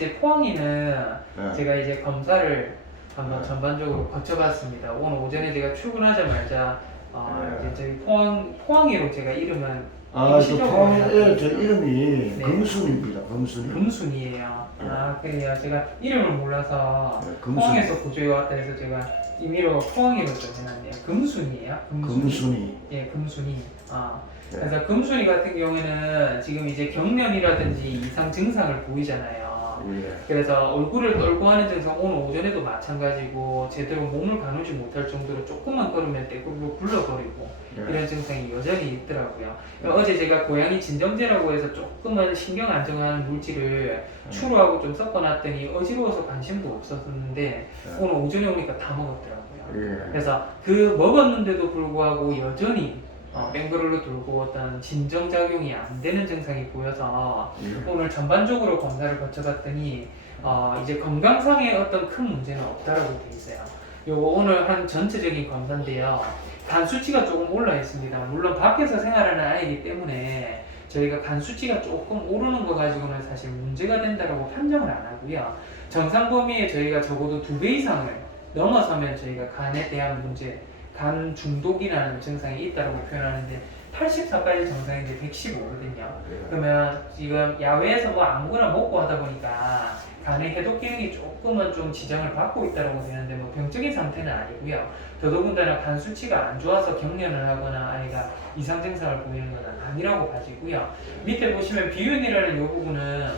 이제 포항이는 네. 제가 이제 검사를 한번 네. 전반적으로 거쳐봤습니다. 오늘 오전에 제가 출근하자마자 네. 이제 저희 포항이로 제가 이름은 그 임시적으로 포항의 저 해놨거든요. 이름이 네. 금순입니다. 금순이. 금순이에요. 그래요. 제가 이름을 몰라서 네, 금순. 포항에서 고조해 왔다 해서 제가 임의로 포항이로 좀 해놨네요. 금순이에요. 금순이. 예, 금순이. 네. 그래서 금순이 같은 경우에는 지금 이제 경련이라든지 이상 증상을 보이잖아요. 예. 그래서 얼굴을 떨고 하는 증상 오늘 오전에도 마찬가지고 제대로 몸을 가누지 못할 정도로 조금만 걸으면 떼굴로 굴러버리고 네. 이런 증상이 여전히 있더라고요. 어제 제가 고양이 진정제라고 해서 조금은 신경 안정하는 물질을 추루하고 좀 섞어놨더니 어지러워서 관심도 없었는데 오늘 오전에 오니까 다 먹었더라고요. 예. 그래서 그 먹었는데도 불구하고 여전히 뺑그르르 돌고 어떤 진정작용이 안 되는 증상이 보여서 오늘 전반적으로 검사를 거쳐봤더니 이제 건강상의 어떤 큰 문제는 없다라고 돼 있어요. 요거 오늘 한 전체적인 검사인데요. 간 수치가 조금 올라 있습니다. 물론 밖에서 생활하는 아이이기 때문에 저희가 간 수치가 조금 오르는 거 가지고는 사실 문제가 된다라고 판정을 안 하고요. 정상 범위에 저희가 적어도 2배 이상을 넘어서면 저희가 간에 대한 문제, 간 중독이라는 증상이 있다고 표현하는데 84까지 정상인데 115거든요. 그러면 지금 야외에서 뭐 아무거나 먹고 하다 보니까 간의 해독 기능이 조금은 좀 지장을 받고 있다고 되는데 뭐 병적인 상태는 아니고요. 더더군다나 간 수치가 안 좋아서 경련을 하거나 아이가 이상 증상을 보이는 건 아니라고 봐지고요. 밑에 보시면 비윤이라는 이 부분은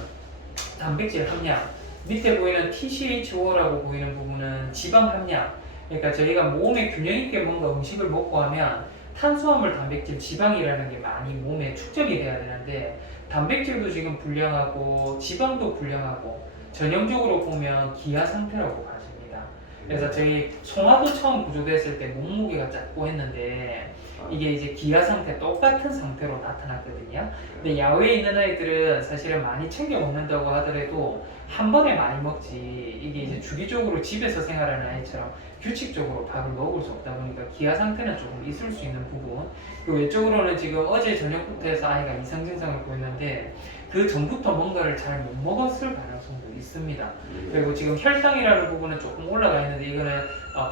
단백질 함량, 밑에 보이는 TCHO라고 보이는 부분은 지방 함량. 그러니까 저희가 몸에 균형 있게 뭔가 음식을 먹고 하면 탄수화물, 단백질, 지방이라는 게 많이 몸에 축적이 돼야 되는데 단백질도 지금 불량하고 지방도 불량하고 전형적으로 보면 기아 상태라고 봐집니다. 그래서 저희 송아도 처음 구조됐을 때 몸무게가 작고 했는데 이게 이제 기아 상태 똑같은 상태로 나타났거든요. 근데 야외에 있는 아이들은 사실은 많이 챙겨 먹는다고 하더라도 한 번에 많이 먹지 이게 이제 주기적으로 집에서 생활하는 아이처럼 규칙적으로 밥을 먹을 수 없다 보니까 기아 상태는 조금 있을 수 있는 부분. 그 외적으로는 지금 어제 저녁부터 해서 아이가 이상 증상을 보였는데 그 전부터 뭔가를 잘 못 먹었을 가능성도 있습니다. 그리고 지금 혈당이라는 부분은 조금 올라가 있는데 이거는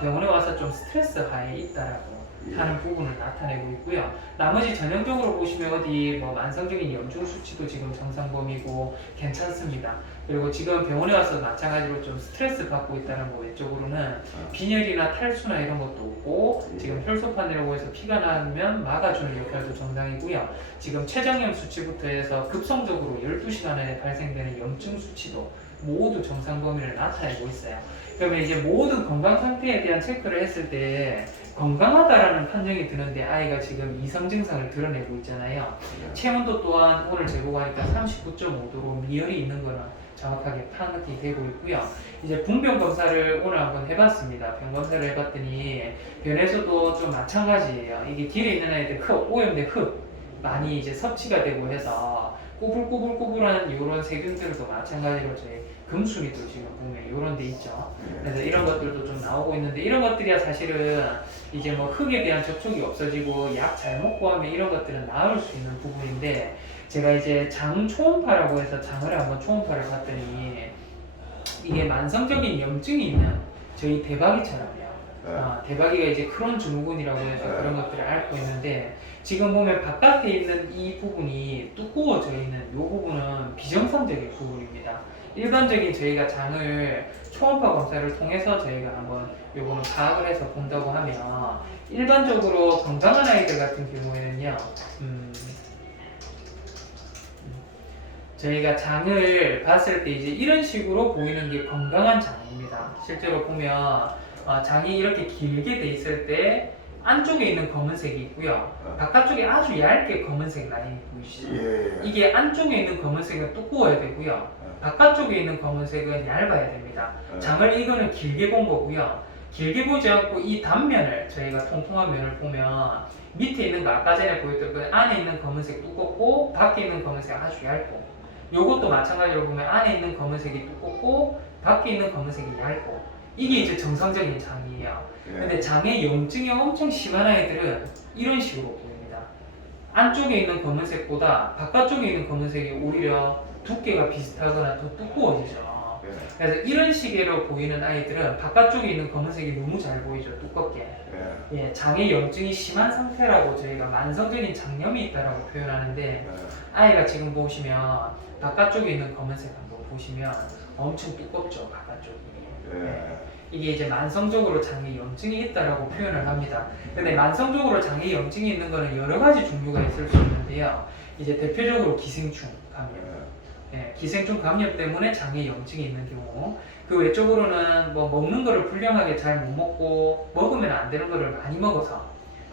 병원에 와서 좀 스트레스 하에 있다라고 하는 부분을 나타내고 있고요. 나머지 전형적으로 보시면 어디 뭐 만성적인 염증 수치도 지금 정상 범위고 괜찮습니다. 그리고 지금 병원에 와서 마찬가지로 좀 스트레스 받고 있다는 거 외적으로는 빈혈이나 탈수나 이런 것도 없고 지금 혈소판이라고 해서 피가 나면 막아주는 역할도 정상이고요. 지금 췌장염 수치부터 해서 급성적으로 12시간 안에 발생되는 염증 수치도 모두 정상 범위를 나타내고 있어요. 그러면 이제 모든 건강 상태에 대한 체크를 했을 때 건강하다라는 판정이 드는데 아이가 지금 이상 증상을 드러내고 있잖아요. 체온도 또한 오늘 재보고하니까 39.5도로 미열이 있는 거는 정확하게 파악이 되고 있고요. 이제 분변 검사를 오늘 한번 해봤습니다. 병 검사를 해봤더니 변에서도 좀 마찬가지예요. 이게 길에 있는 아이들 오염된 흙 많이 이제 섭취가 되고 해서 꾸불꾸불꾸불한 이런 세균들도 마찬가지로 저희 금순이도 지금 보면 이런 데 있죠. 그래서 이런 것들도 좀 나오고 있는데 이런 것들이야 사실은 이제 뭐 흙에 대한 접촉이 없어지고 약 잘 먹고 하면 이런 것들은 나을 수 있는 부분인데 제가 이제 장 초음파라고 해서 장을 한번 초음파를 봤더니 이게 만성적인 염증이 있는 저희 대박이처럼요. 대박이가 이제 크론 증후군이라고 해서 그런 것들을 앓고 있는데 지금 보면 바깥에 있는 이 부분이 두꺼워져 있는 이 부분은 비정상적인 부분입니다. 일반적인 저희가 장을 초음파 검사를 통해서 저희가 한번 요거는 파악을 해서 본다고 하면 일반적으로 건강한 아이들 같은 경우에는요 저희가 장을 봤을 때 이제 이런 식으로 보이는 게 건강한 장입니다. 실제로 보면 장이 이렇게 길게 돼 있을 때 안쪽에 있는 검은색이 있고요. 바깥쪽에 아주 얇게 검은색 라인이 보이시죠? 이게 안쪽에 있는 검은색은 두꺼워야 되고요. 바깥쪽에 있는 검은색은 얇아야 됩니다. 장을 이거는 길게 본 거고요. 길게 보지 않고 이 단면을 저희가 통통한 면을 보면 밑에 있는 거 아까 전에 보였던 그 안에 있는 검은색 두껍고 밖에 있는 검은색 아주 얇고 요것도 마찬가지로 보면 안에 있는 검은색이 두껍고 밖에 있는 검은색이 얇고 이게 이제 정상적인 장이에요. 근데 장의 염증이 엄청 심한 아이들은 이런 식으로 보입니다. 안쪽에 있는 검은색보다 바깥쪽에 있는 검은색이 오히려 두께가 비슷하거나 더 두꺼워지죠. 그래서 이런 식으로 보이는 아이들은 바깥쪽에 있는 검은색이 너무 잘 보이죠, 두껍게. 예, 장애 염증이 심한 상태라고 저희가 만성적인 장염이 있다라고 표현하는데 아이가 지금 보시면 바깥쪽에 있는 검은색 한번 보시면 엄청 두껍죠, 바깥쪽이. 예. 이게 이제 만성적으로 장애 염증이 있다라고 표현을 합니다. 근데 만성적으로 장애 염증이 있는 거는 여러 가지 종류가 있을 수 있는데요. 이제 대표적으로 기생충 감염. 예, 기생충 감염 때문에 장애 염증이 있는 경우, 그 외적으로는 뭐 먹는 거를 불량하게 잘 못 먹고 먹으면 안 되는 거를 많이 먹어서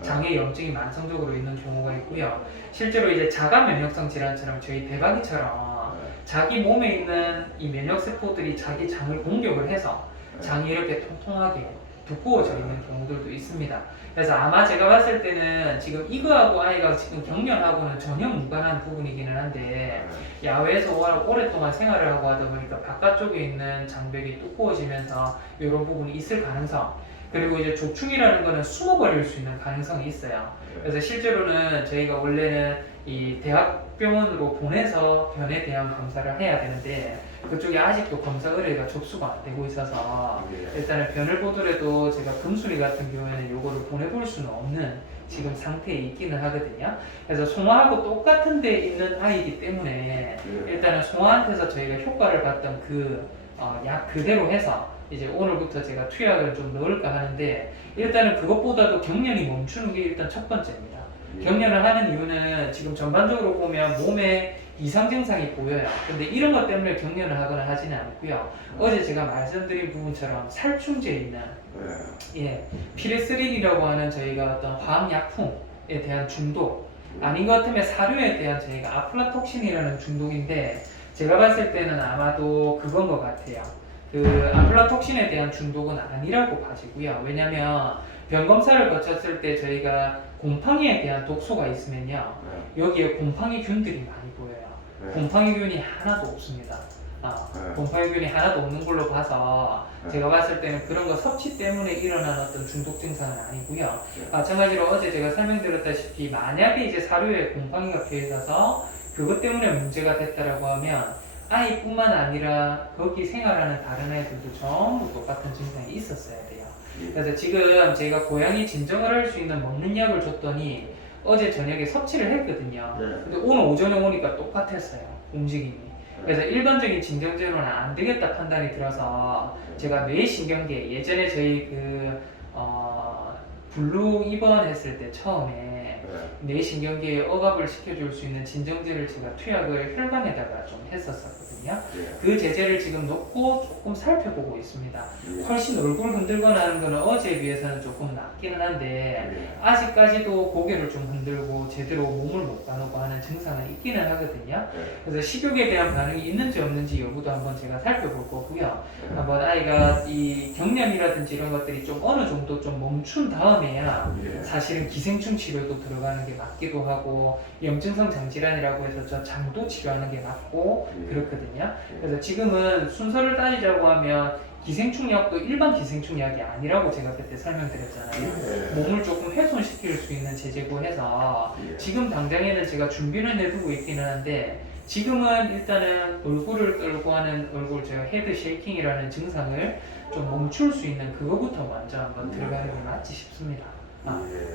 장애 염증이 만성적으로 있는 경우가 있고요. 실제로 이제 자가 면역성 질환처럼 저희 대박이처럼 자기 몸에 있는 이 면역 세포들이 자기 장을 공격을 해서 장이 이렇게 통통하게 두꺼워져 있는 경우들도 있습니다. 그래서 아마 제가 봤을 때는 지금 이거하고 아이가 지금 경련하고는 전혀 무관한 부분이기는 한데 야외에서 오랫동안 생활을 하고 하다 보니까 바깥쪽에 있는 장벽이 두꺼워지면서 이런 부분이 있을 가능성, 그리고 이제 조충이라는 거는 숨어버릴 수 있는 가능성이 있어요. 그래서 실제로는 저희가 원래는 이 대학병원으로 보내서 변에 대한 검사를 해야 되는데 그쪽에 아직도 검사 의뢰가 접수가 안 되고 있어서 일단은 변을 보더라도 제가 금순이 같은 경우에는 요거를 보내볼 수는 없는 지금 상태에 있기는 하거든요. 그래서 송화하고 똑같은 데 있는 아이이기 때문에 일단은 송화한테서 저희가 효과를 봤던 그 약 그대로 해서 이제 오늘부터 제가 투약을 좀 넣을까 하는데 일단은 그것보다도 경련이 멈추는 게 일단 첫 번째입니다. 경련을 하는 이유는 지금 전반적으로 보면 몸에 이상 증상이 보여요. 근데 이런 것 때문에 경련을 하거나 하지는 않고요. 어제 제가 말씀드린 부분처럼 살충제에 있는 피레스린이라고 하는 저희가 어떤 화학약품에 대한 중독, 아닌 것 같으면 사료에 대한 저희가 아플라톡신이라는 중독인데 제가 봤을 때는 아마도 그건 것 같아요. 그 아플라톡신에 대한 중독은 아니라고 봐지고요. 왜냐면 병 검사를 거쳤을 때 저희가 곰팡이에 대한 독소가 있으면요, 여기에 곰팡이균들이 많이 보여요. 곰팡이균이 하나도 없습니다. 곰팡이균이 하나도 없는 걸로 봐서 제가 봤을 때는 그런 거 섭취 때문에 일어난 어떤 중독 증상은 아니고요. 마찬가지로 어제 제가 설명드렸다시피 만약에 이제 사료에 곰팡이가 피어 있어서 그것 때문에 문제가 됐다라고 하면 아이뿐만 아니라 거기 생활하는 다른 아이들도 전부 똑같은 증상이 있었어야 돼요. 그래서 지금 제가 고양이 진정을 할 수 있는 먹는 약을 줬더니 어제 저녁에 섭취를 했거든요. 근데 오늘 오전에 오니까 똑같았어요, 움직임이. 그래서 일반적인 진정제로는 안 되겠다 판단이 들어서 제가 뇌신경계, 예전에 저희 블루 입원했을 때 처음에 뇌신경계에 억압을 시켜줄 수 있는 진정제를 제가 투약을 혈관에다가 좀 했었거든요. 그 제제를 지금 넣고 조금 살펴보고 있습니다. 훨씬 얼굴 흔들거나 하는 거는 어제에 비해서는 조금 낫기는 한데 아직까지도 고개를 좀 흔들고 제대로 몸을 못 가누고 하는 증상은 있기는 하거든요. 그래서 식욕에 대한 반응이 있는지 없는지 여부도 한번 제가 살펴볼 거고요. 한번 아이가 이 경련이라든지 이런 것들이 좀 어느 정도 좀 멈춘 다음에야 사실은 기생충 치료도 들어가는 게 맞기도 하고 염증성 장질환이라고 해서 저 장도 치료하는 게 맞고 그렇거든요. 그래서 지금은 순서를 따지자고 하면 기생충약도 일반 기생충약이 아니라고 제가 그때 설명드렸잖아요. 몸을 조금 훼손시킬 수 있는 제제고 해서 지금 당장에는 제가 준비는 해두고 있기는 한데 지금은 일단은 얼굴을 떨고 하는 얼굴 제가 헤드 쉐이킹이라는 증상을 좀 멈출 수 있는 그거부터 먼저 한번 들어가는 게 맞지 싶습니다.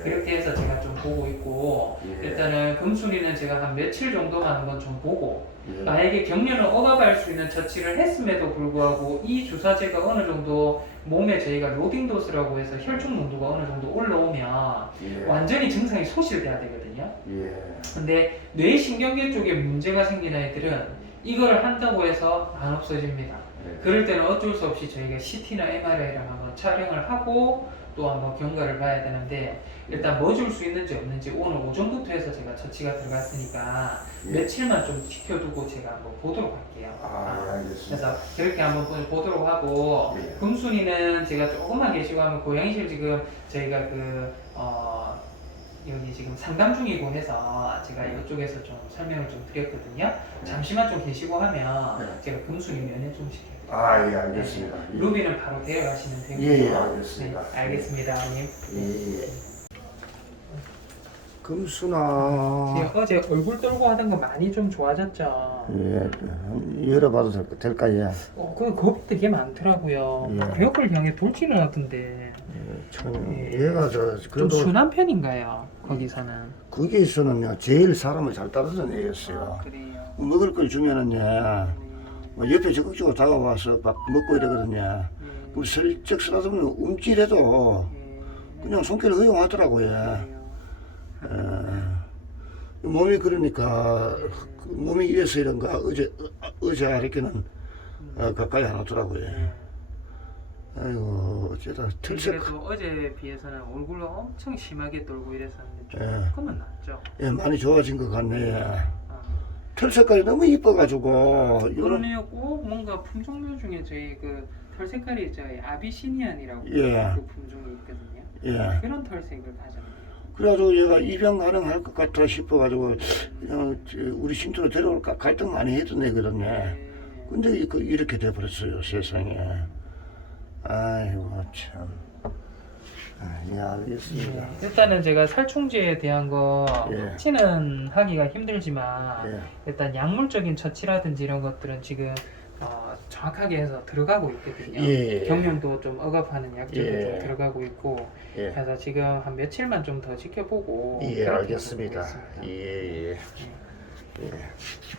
그렇게 해서 제가 좀 보고 있고 일단은 금순이는 제가 한 며칠 정도만 한번 좀 보고 만약에 경련을 억압할 수 있는 처치를 했음에도 불구하고 이 주사제가 어느 정도 몸에 저희가 로딩 도스라고 해서 혈중 농도가 어느 정도 올라오면 완전히 증상이 소실돼야 되거든요. 근데 뇌신경계 쪽에 문제가 생긴 아이들은 이거를 한다고 해서 안 없어집니다. 그럴 때는 어쩔 수 없이 저희가 CT나 MRI를 한번 촬영을 하고 또 한번 경과를 봐야 되는데 일단 뭐 줄 수 있는지 없는지 오늘 오전부터 해서 제가 처치가 들어갔으니까 며칠만 좀 지켜두고 제가 한번 보도록 할게요. 알겠습니다. 그래서 그렇게 한번 보도록 하고 금순이는 제가 조금만 계시고 하면 고양이실 지금 저희가 여기 지금 상담 중이고 해서 제가 이쪽에서 좀 설명을 좀 드렸거든요. 잠시만 좀 계시고 하면 제가 금순이 면회 좀 시켜요. 알겠습니다. 루비는 바로 데려가시면 되고요. 알겠습니다. 네, 알겠습니다, 아버님. 금순아. 어제 얼굴 떨고 하던 거 많이 좀 좋아졌죠? 예, 열어봐도 될까요? 그 겁이 되게 많더라고요. 예. 벽을 향해 돌지는 않던데. 예, 참, 예. 얘가 좀 그래도 순한 편인가요? 거기서는. 거기서는요, 제일 사람을 잘 따르는 애였어요. 그래요. 먹을 걸 주면은요, 뭐 옆에 적극적으로 다가와서 막 먹고 이러거든요. 그럼 슬쩍 쓰다듬으면 움찔해도 그냥 손길을 허용하더라고요. 몸이 그러니까 그 몸이 이래서 이런가 어제 아랫게는 가까이 안 오더라고요. 아이고 어쩌다 털색 그래도 어제에 비해서는 얼굴을 엄청 심하게 떨고 이랬었는데 예. 조금은 낫죠. 예, 많이 좋아진 것 같네. 아, 털 색깔이 너무 이뻐가지고 이거는 그러네요. 꼭 뭔가 품종류 중에 저희 그 털 색깔이 저희 아비시니안이라고 예. 그 품종이 있거든요. 예. 그런 털색을 가졌네요. 그래가지고 얘가 입양 가능할 것 같아 싶어가지고 그냥 우리 신토로 데려올까 갈등 많이 했던 애거든요. 근데 이렇게 돼버렸어요 세상에. 아이고 참. 예, 알겠습니다. 일단은 제가 살충제에 대한 거 예. 처치는 하기가 힘들지만 예. 일단 약물적인 처치라든지 이런 것들은 지금 정확하게 해서 들어가고 있거든요. 예. 경련도 좀 억압하는 약들도 예. 좀 들어가고 있고 예. 그래서 지금 한 며칠만 좀 더 지켜보고 예, 그렇게 알겠습니다. 보겠습니다. 예, 예. 예.